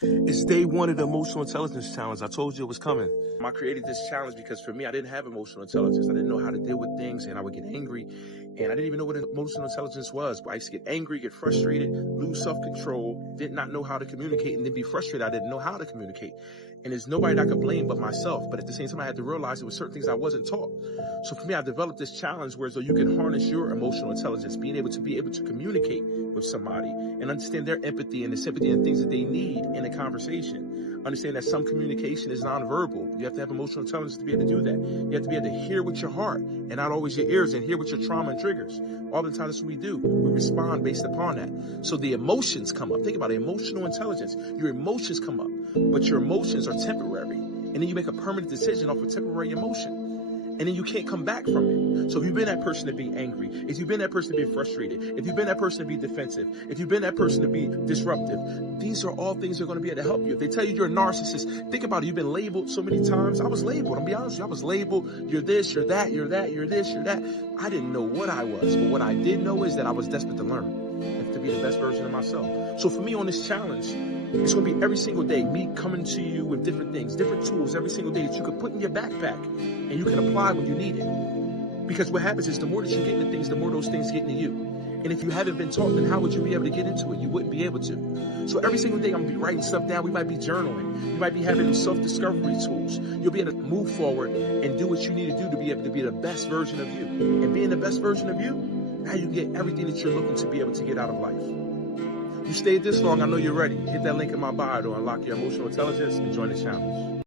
It's day one of the emotional intelligence challenge. I told you it was coming. I created this challenge because for me, I didn't have emotional intelligence. I didn't know how to deal with things, and I would get angry, and I didn't even know what emotional intelligence was. But I used to get angry, get frustrated, lose self-control, did not know how to communicate, and then be frustrated. I didn't know how to communicate. And there's nobody that I could blame but myself. But at the same time, I had to realize there were certain things I wasn't taught. So for me, I developed this challenge where so you can harness your emotional intelligence, being able to communicate with somebody and understand their empathy and the sympathy and things that they need in a conversation. Understand that some communication is nonverbal. You have to have emotional intelligence to be able to do that. You have to be able to hear with your heart and not always your ears, and hear with your trauma and triggers. All the time, that's what we do. We respond based upon that. So the emotions come up. Think about it, emotional intelligence. Your emotions come up, but your emotions are temporary. And then you make a permanent decision off a temporary emotion. And then you can't come back from it. So if you've been that person to be angry, if you've been that person to be frustrated, if you've been that person to be defensive, if you've been that person to be disruptive, these are all things that are going to be able to help you. If they tell you you're a narcissist, think about it. You've been labeled so many times. I was labeled. I'll be honest with you. I was labeled. You're this, you're that, you're that, you're this, you're that. I didn't know what I was. But what I did know is that I was desperate to learn and to be the best version of myself. So for me on this challenge, it's going to be every single day, me coming to you with different things, different tools every single day that you can put in your backpack and you can apply when you need it. Because what happens is the more that you get into things, the more those things get into you. And if you haven't been taught, then how would you be able to get into it? You wouldn't be able to. So every single day I'm going to be writing stuff down. We might be journaling. You might be having self-discovery tools. You'll be able to move forward and do what you need to do to be able to be the best version of you. And being the best version of you, now you get everything that you're looking to be able to get out of life. You stayed this long, I know you're ready. Hit that link in my bio to unlock your emotional intelligence and join the challenge.